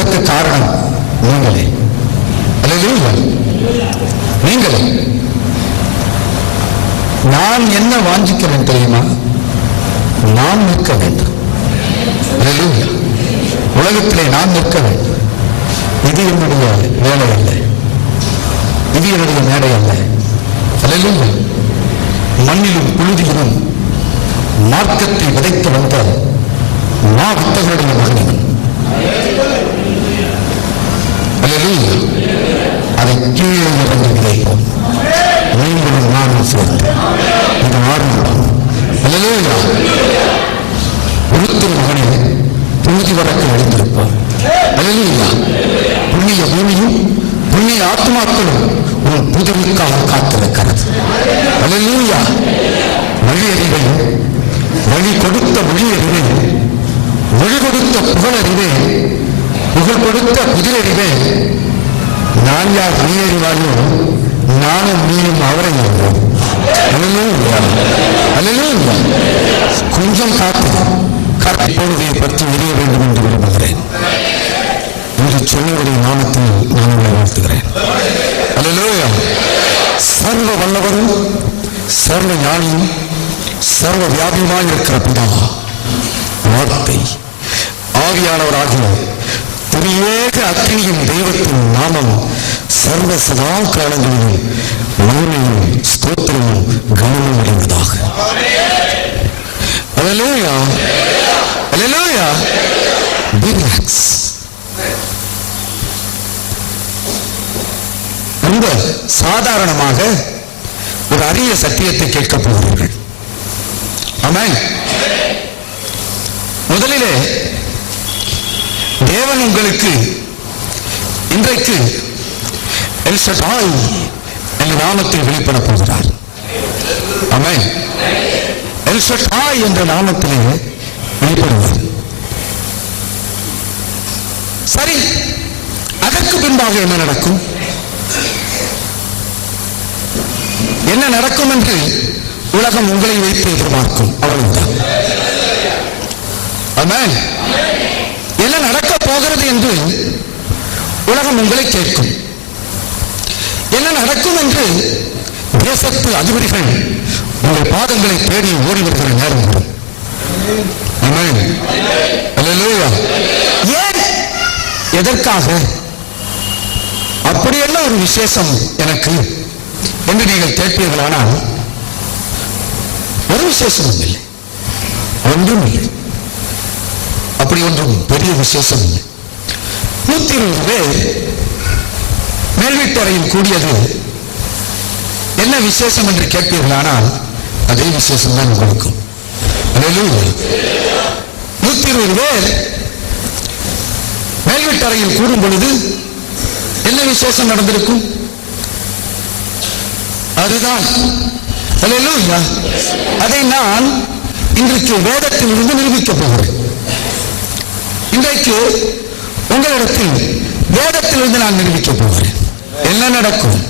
கொண்டிருப்பது காரணம் நீங்களே. நீங்களே. நான் என்ன வாஞ்சிக்கிறேன் தெரியுமா? நான் நிற்க வேண்டும். உலகத்திலே நான் நிற்க வேண்டும். இது என்னுடைய வேலை அல்ல இது என்னுடைய மேடை அல்ல மண்ணிலும் புழுதியிலும் மார்க்கத்தை விதைத்து வந்த மா வித்தகருடைய அதை கீழே இறங்கி விதைப்போம் நீங்களும் நானும் இது ஆரம்பம் அல்லேலூயா மகனை புழுதி வழக்கு அழிந்திருப்போம் அல்லேலூயா புண்ணிய பூமியும் புண்ணிய ஆத்மாக்களும் உன் புதுமைக்காக காத்திருக்கிறது. அல்லேலூயா வழியறிவே. வழி கொடுத்த மொழியறிவே மொழி கொடுத்த புகழறிவை. புகழ் கொடுத்த குதிரறிவே நான் யார் நீ அறிவாயோ நானும் நீயும் அவரை அறிவோம் கொஞ்சம் காத்து கரை பற்றி எரிய வேண்டும் என்று விரும்புகிறேன். என்று சொன்னவருடைய நாமத்தில் நான் உங்களை வாழ்த்துகிறேன் சர்வ வல்லவரும் சர்வ ஞானியும் சர்வ வியாபியமாக இருக்கிற பிதா வார்த்தை. ஆவியானவராகிய திரியேக அக்கினியின் தெய்வத்தின் நாமம் சர்வ சதா காலங்களிலும் மகிமையும் ஸ்தோத்திரமும் கவனம் அடைந்ததாக அல்லேலூயா அல்லேலூயா Be ரொம்ப சாதாரணமாக ஒரு அரிய சத்தியத்தை கேட்க போகிறீர்கள். ஆமாம் முதலிலே தேவன் உங்களுக்கு இன்றைக்கு எல்சடாய் என்ற நாமத்தில் வெளிப்பட போகிறார். ஆமென். எல்சடாய் என்ற நாமத்திலே வெளிப்படுவார். சரி அதற்கு பின்பாக என்ன நடக்கும்? என்ன நடக்கும் என்று உலகம் உங்களை வைத்து எதிர்பார்க்கும். அவ்வளவுதான். ஆமென். என்று உலகம் உங்களை கேட்கும். என்ன நடக்கும் என்று தேசத்து அதிபதிகள் உங்கள் பாதங்களை தேடி ஓடி வருகிற நேரம் ஏன் எதற்காக? அப்படியெல்லாம் ஒரு விசேஷம் எனக்கு என்று நீங்கள் கேட்பீர்களானால் ஒரு விசேஷமும் இல்லை. ஒன்றும் இல்லை. அப்படி ஒன்றும் பெரிய விசேஷம் இல்லை. நூத்தி இருபது பேர் மேல்வீட்டறையில் கூடியது. என்ன விசேஷம் என்று கேட்பீர்களானால் அதே விசேஷம் தான் உங்களுக்கும். நூத்தி இருபது பேர் மேல்வீட்டறையில் கூடும் பொழுது என்ன விசேஷம் நடந்திருக்கும்? அதுதான். அதை நான் இன்றைக்கு வேதத்தில் இருந்து நிரூபிக்கப் போகிறேன். இன்றைக்கு உங்களிடத்தில் வேதத்திலிருந்து நான் நிரூபிக்கப் போகிறேன். என்ன நடக்கும்?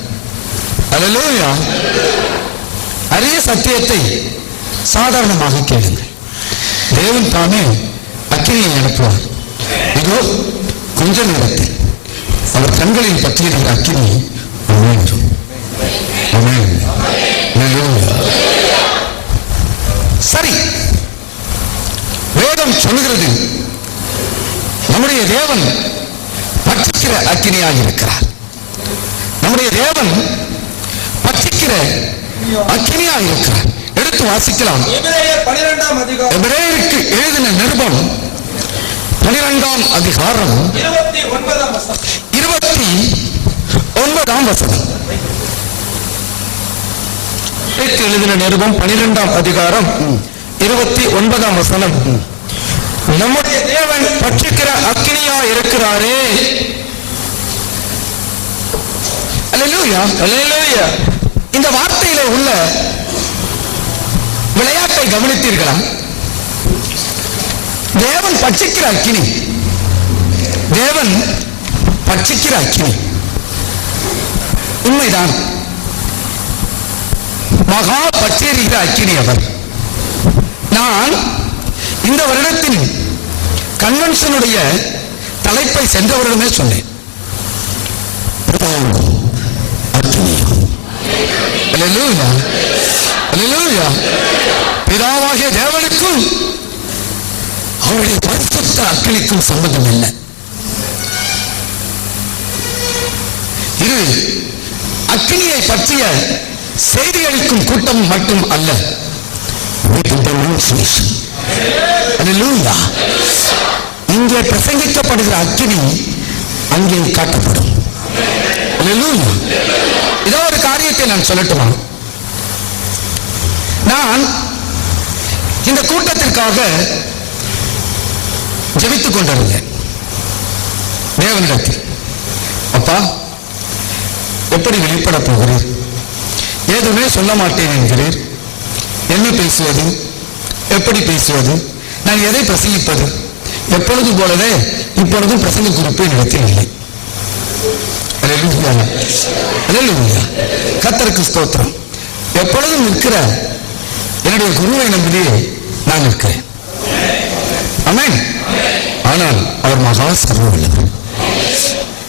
அல்லேலூயா அரிய சத்தியத்தை சாதாரணமாக கேளுங்கள். தேவன் தாமே அக்கினியை அனுப்புவார். இதோ கொஞ்ச நேரத்தில் அவர் கண்களில் பற்றியிருக்கிற அக்கினி அமேறும் சரி. வேதம் சொல்லுகிறது. நம்முடைய தேவன் பட்சிக்கிற அக்கினியாக இருக்கிறார் நம்முடைய தேவன் பட்சிக்கிற அக்கினியாக இருக்கிறார் எடுத்து வாசிக்கலாம். எபிரேயருக்கு எழுதின நிருபம் பனிரெண்டாம் அதிகாரம் இருபத்தி ஒன்பதாம் வசனம். எழுதின நிருபம் பனிரெண்டாம் அதிகாரம் இருபத்தி ஒன்பதாம் வசனம். நம்முடைய தேவன் பட்சிக்கிற அக்கினியா இருக்கிறாரே. இந்த வார்த்தையில உள்ள விளையாட்டை கவனித்தீர்களா? தேவன் பட்சிக்கிற அக்கினி. தேவன் பட்சிக்கிற அக்கினி. உண்மைதான். மகா பச்சேரிகிற அக்கினி அவர். நான் இந்த வருடத்தின் கன்வென்ஷனுடைய தலைப்பை சென்ற வருடமே சொன்னேன் பிதாவாகிய தேவனுக்கும் அவருடைய பரிசுத்த அக்கினிக்கும் சம்பந்தம் இல்லை. இது அக்னியை பற்றிய செய்தி அளிக்கும் கூட்டம் மட்டும் அல்ல. இருக்கிறதா இங்கே பிரசங்கிக்கப்படுகிற அக்கினி அங்கே காட்டப்படும். இதோ ஒரு காரியத்தை நான் சொல்லட்டுமா? நான் இந்த கூட்டத்திற்காக ஜெபித்துக் கொண்டிருந்தேன். தேவனிடத்தில். அப்பா எப்படி வெளிப்பட போகிறீர்? ஏதுமே சொல்ல மாட்டேன் என்கிறீர். என்ன பேசுவது? எப்படி பேசுவது? நான் எதை பிரசங்கிப்பது? எப்பொழுது போலவே இப்பொழுதும் பிரசங்க குறிப்பு என்னிடத்தில் இல்லை ஸ்தோத்திரம். எப்பொழுதும் நிற்கிற என்னுடைய குருவை நம்பியே நான் நிற்கிறேன். அமேன் ஆனால் அவர் மகா சர்வ வல்லவர்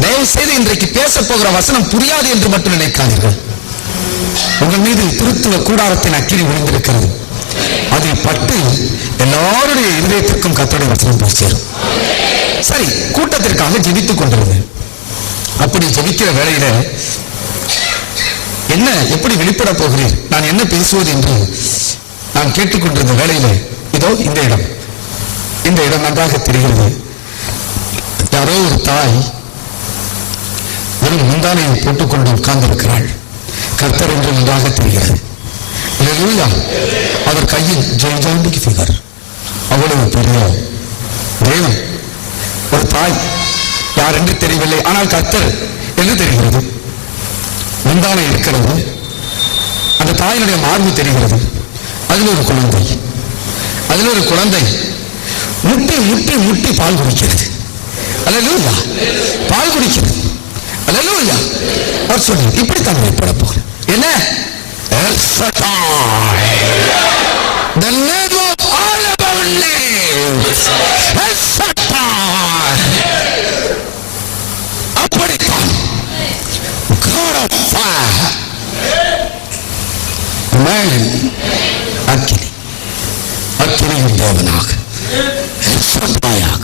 தயவு செய்து இன்றைக்கு பேச போகிற வசனம் புரியாது என்று மட்டும் நினைக்காதீர்கள். உங்கள் மீது திருத்துவ கூடாரத்தின் அக்கினி விழுந்திருக்கிறது. அதை பட்டு எல்லாருடைய இதயத்திற்கும் கத்தோடைய வசனம் போய் சேரும். சரி கூட்டத்திற்காக ஜெபித்துக் கொண்டிருந்தேன் அப்படி ஜெபிக்கிற வேளையில என்ன எப்படி வெளிப்பட போகிறீர்? நான் என்ன பேசுவது என்று நான் கேட்டுக்கொண்டிருந்த வேளையில இதோ இந்த இடம். இந்த இடம் நன்றாக தெரிகிறது. யாரோ ஒரு தாய் வெறும் முந்தானையை போட்டுக்கொண்டு உட்கார்ந்திருக்கிறாள். கர்த்தர் என்று நன்றாக தெரிகிறது. அவர் கையில் ஜெயஜாண்டிக்கு ஃபிகர் அவ்வளவு பெரிய தேவன். ஒரு தாய். யார் என்று தெரியவில்லை. ஆனால் கத்தர் என்று தெரிகிறது? முந்தானை இருக்கிறது. அந்த தாயினுடைய மார்பு தெரிகிறது. அதில் ஒரு குழந்தை. அதில் ஒரு குழந்தை முட்டி முட்டி முட்டி பால் குடிக்கிறது. அல்லேலூயா பால் குடிக்கிறது. அல்லேலூயா அவர் சொல்லி இப்படித்தான் வெளிப்பட போகிறேன் என்ன? Shaddai. The name of all about names. El Shaddai. அப்படித்தான் God of fire. Man. அக்கினி அக்கினியின் தேவனாக El Shaddai-ஆக.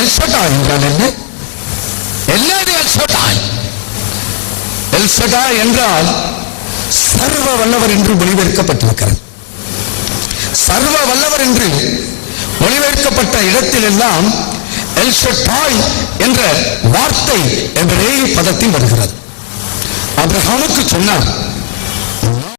El Shaddai என்றால் என்ன என்னது El Shaddai? El Shaddai என்றால் சர்வ வல்லவர் என்று மொழிபெயர்க்கப்பட்டிருக்கிறது. சர்வ வல்லவர் என்று மொழிபெயர்க்கப்பட்ட இடத்திலெல்லாம் எல்லாம் ஷட்டாய் என்ற வார்த்தை என்ற பதத்தில் வருகிறது. அப்ரஹாமுக்கு சொன்னார்